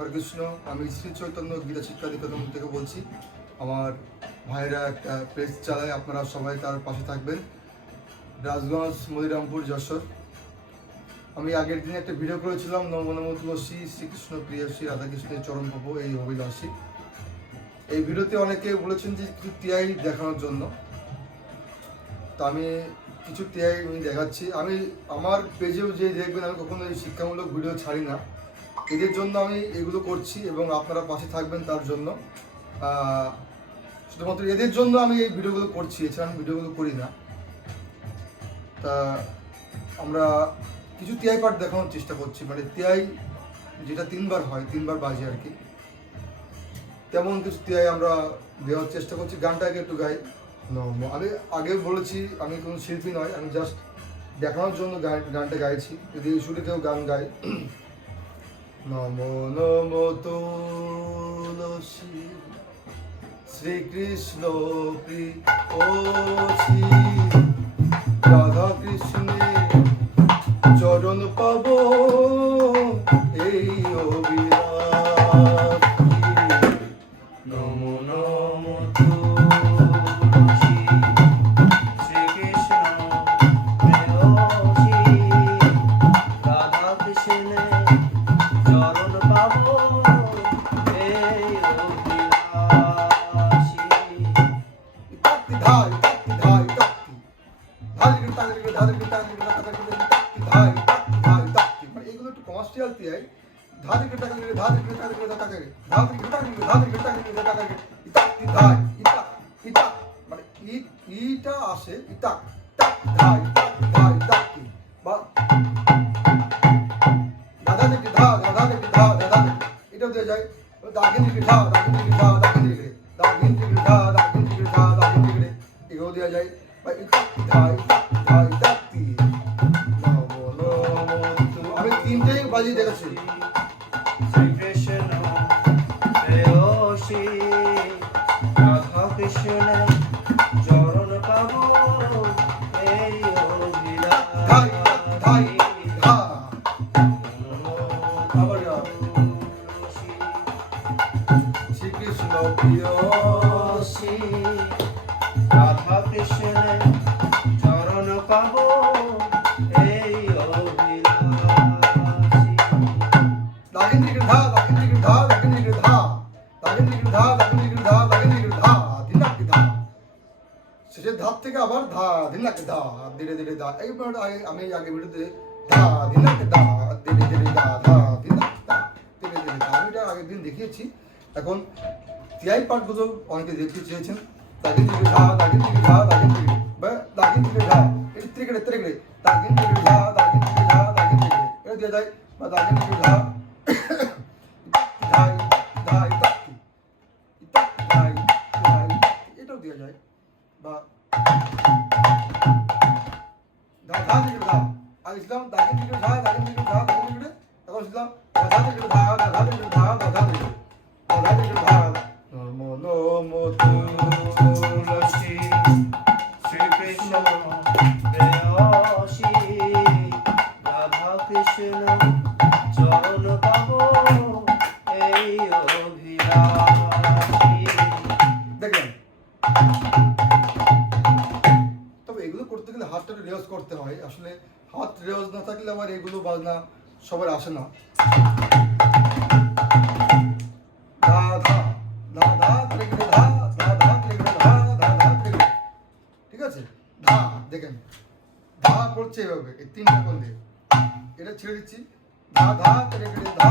হরে কৃষ্ণ, আমি শ্রী চৈতন্য গীতা শিক্ষা নিকেতন থেকে বলছি। আমার ভাইরা একটা পেজ চালায়, আপনারা সবাই তার পাশে থাকবেন। রাজগঞ্জ মদিরামপুর যশোর। আমি আগের দিনে একটা ভিডিও করেছিলাম নম নম তুলসী শ্রীকৃষ্ণ প্রিয় শ্রী রাধাকৃষ্ণের চরম পাবো, এই অভিলাষী। এই ভিডিওতে অনেকে বলেছেন যে কিছু টিআই দেখানোর জন্য। তো আমি কিছু টিআই আমি দেখাচ্ছি। আমি আমার পেজেও যে দেখবেন, আমি কখনো এই শিক্ষামূলক ভিডিও ছাড়ি না। এদের জন্য আমি এগুলো করছি এবং আপনারা পাশে থাকবেন তার জন্য। শুধুমাত্র এদের জন্য আমি এই ভিডিওগুলো করছি এছাড়া আমি ভিডিওগুলো করি না। তা আমরা কিছু টিআই পার্ট দেখানোর চেষ্টা করছি মানে টিআই যেটা তিনবার হয় তিনবার বাজে আর কি। তেমন কিছু টিআই আমরা দেওয়ার চেষ্টা করছি গানটাকে একটু গাই। আমি আগে বলেছি আমি কোনো শিল্পী নয় আমি জাস্ট দেখানোর জন্য গান গানটা গাইছি। যদি কেউ গান গায় নম নম তুলসী শ্রীকৃষ্ণ ও রাধা কৃষ্ণে চরণ পাব। ধালিকে তালিকে ধালিকে তালিকে তালিকে ইতাক্তি ধাই ইতাক্তি ধাই ইতাক্তি মানে এগুলো একটু কমার্শিয়াল টিআই ধালিকে তালিকে ধালিকে তালিকে তালিকে ধালিকে তালিকে ধালিকে তালিকে তালিকে ইতাক্তি ধাই ইতাক ইতাক মানে ই ইটা আসে ইতাক তাক ধাই ইতাক্তি ধাই ইতাক্তি বা দাদা থেকে ধা দাদা থেকে ধা দাদা থেকে এটাও দিয়ে যায় দাগিন থেকে ধা দাগিন থেকে ধা দাগিন থেকে দাগিন থেকে ধা দাগিন থেকে ধা দাগিন থেকে এগুলো দেওয়া যায় বা ইতাক্তি ধা ইতাক্তি তিনটেই বাজিয়ে দেখেছি শ্রীকৃষ্ণ প্রেয়সী রাধা শেষের ধাপ থেকে আবার ধা দিনাকে ধা ধীরে ধীরে। ধা এইবার আমি আগে ভিডিওতে ধা দিনাকে ধা ধীরে ধীরে ধা ধা দিনাকে ধা ধীরে ধীরে। ধা আমি এটা আগের দিন দেখিয়েছি। এখন টিআই পার্টগুলো অনেকে দেখতে চেয়েছেন। দাগিন থেকে ধা দাগিন থেকে ধা দাগিন থেকে বা দাগিন থেকে ধা এটা ত্রিকেটে ত্রিকেটে দাগিন থেকে ধা দাগিন থেকে ধা দাগিন থেকে এটা দেওয়া যায়, বা দাগিন থেকে ধা তবে এগুলো করতে গেলে হাতটা রেওয়াজ করতে হয়। আসলে হাত রেওয়াজ না থাকলে আবার এগুলো বাজনা সবার আসে না। ঠিক আছে ধা দেখেন পড়ছে এভাবে এই তিনটা করলে এটা ছেড়ে দিচ্ছি ধা ধা ধা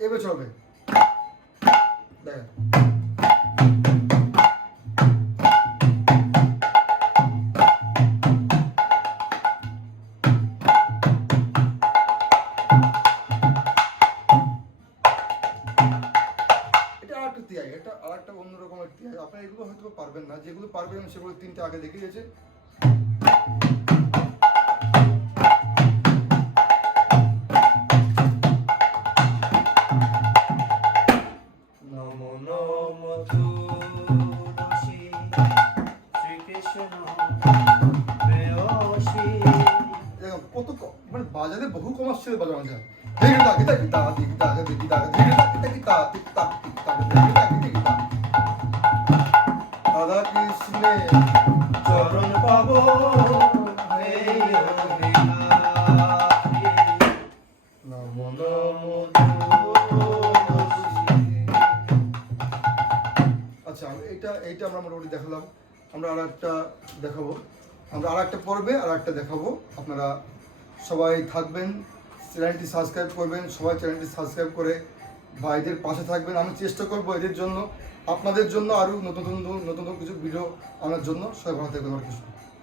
এবে চলবে। দেখেন আপনারা এগুলো হয়তো পারবেন না। যেগুলো পারবেন সেগুলো তিনটে আগে দেখিয়ে দিয়েছে বহু কমার্শিয়াল বাজানো যায় দেখি তাকে দেখি তা দেখি তাকে দেখি তাকে দেখি তাকে দেখি তা দেখি তা দেখি তাকে দেখি তাকে দেখি তা রাধা কৃষ্ণে চরণ পাব। নম নম আচ্ছা এইটা এইটা আমরা মোটামুটি দেখালাম। আমরা আর একটা দেখাবো। আমরা আর একটা পর্বে আর একটা দেখাবো। আপনারা সবাই থাকবেন। চ্যানেলটি সাবস্ক্রাইব করবেন, সবাই চ্যানেলটি সাবস্ক্রাইব করে ভাইদের পাশে থাকবেন। আমি চেষ্টা করব এদের জন্য, আপনাদের জন্য আরও নতুন নতুন নতুন কিছু ভিডিও আনার জন্য। সবাই ভালো থাকবেন আমার কৃষ্ণ